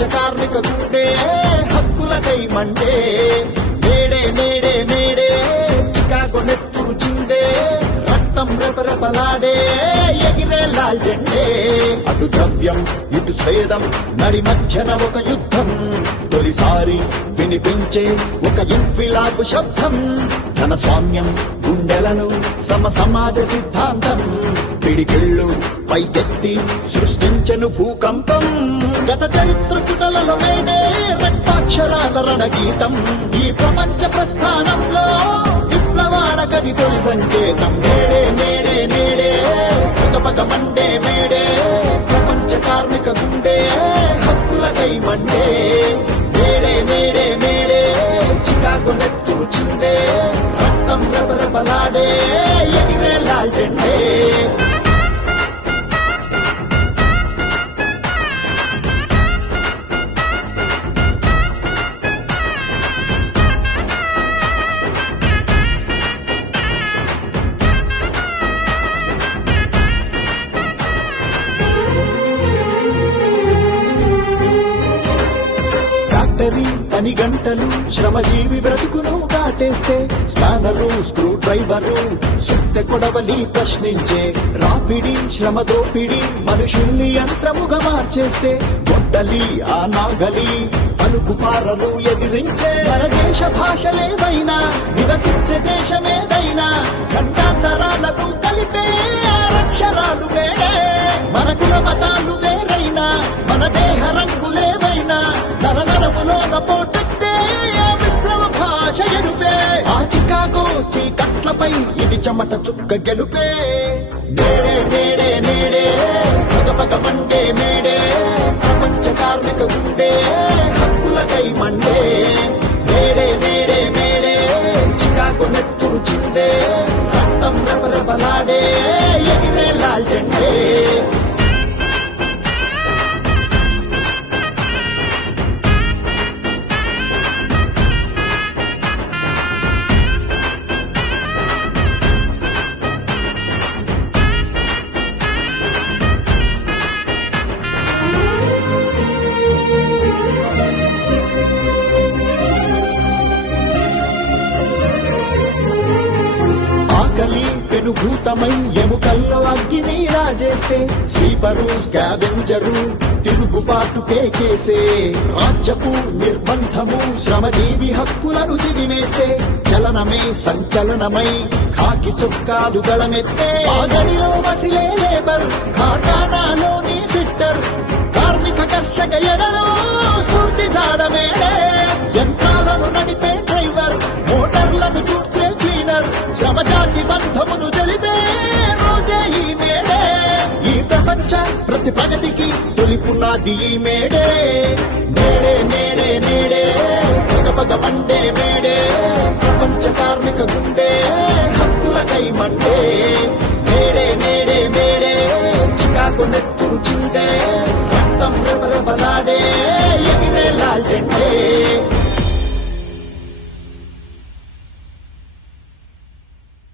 ప్రపంచ కార్మిక గుండె హక్కులకై మండే మేడే మేడే మేడే చికాగో నెత్తురు చిందే రక్తం రెపరెపలాడే ఎగిరే లాల్ జెండే అటు ద్రవ్యం ఇటు స్వేదం నడి మధ్యన ఒక యుద్ధం తొలిసారి వినిపించే ఒక ఇంక్విలాబు శబ్దం ధన స్వామ్యం గుండెలను సమాజ సిద్ధాంతం పిడికిళ్ళు పైకెత్తి సృష్టించను భూకంపం గత చరిత్ర పుటలలో మేడే రక్తాక్షరాల రణగీతం ఈ ప్రపంచ ప్రస్థానంలో విప్లవాల కది తొలి సంకేతం నేడే నేడే నేడే పగపగ మండే మేడే ప్రపంచ కార్మిక గుండె హక్కులకై మండే మేడే మేడే మేడే చికాగో నెత్తురు చిందే రక్తం రెపరెపలాడే ఎగిరే లాల్ జెండే పని గంటలు శ్రమజీవి బ్రతుకును కాటేస్తే స్పానరు స్క్రూ డ్రైవరు సుత్తె కొడవలి ప్రశ్నించే రాపిడి శ్రమ దోపిడి మనుషుల్ని యంత్రముగా మార్చేస్తే గొడ్డలి ఆ నాగలి పలుకు పారలు ఎదిరించే మన దేశ భాషలేవైనా నివసించే దేశమేదైనా ఖండాంతరాలకు కలిపే ఆరక్షరాలు వేడే మన కుల మతాలు వేరైనా మన దేహ రంగులేవైనా నరనరములోన పోటెత్తే ఆ విప్లవ భాష ఎరుపే ఆ చికాగో చీకట్లపై ఇది చెమట చుక్క గెలుపే నేడే నేడే నేడే పగపగ మండే మేడే ప్రపంచ కార్మిక గుండె హక్కులకై మండే మేడే మేడే మేడే చికాగో నెత్తురు చిందే రక్తం రెపరెపలాడే ఎగిరే లాల్ జెండే పెనుభూతమై ఎముకల్లో అగ్గిని రాజేస్తే స్వీపరు స్కావెంజరు తిరుగుబాటు కేకేసే రాజ్యపు నిర్బంధము శ్రమజీవి హక్కులను చిదిమేస్తే చలనమే సంచలనమై కాకి చొక్కాలు గళమెత్తే ఆగడిలో వసిలే లేబర్ ఖాతానాలోని ఫిట్టర్ కార్మిక కర్షక ఎడలో స్ఫూర్తి జాడమేడే యంత్రాలను నడిపే డ్రైవర్ మోటార్లను తూర్చే క్లీనర్ శ్రమజాతి బంధమును తెలిపే రోజే ఈ మేడే ఈ ప్రపంచ ప్రతి ప్రగతికి తొలి పునాది ఈ మేడే నేడే నేడే నేడే పగపగ మండే మేడే ప్రపంచ కార్మిక గుండె హక్కులకై మండే మేడే మేడే మేడే చికాగో నెత్తురు చిందే రక్తం రెపరెపలాడే ఎగిరే లాల్ జెండే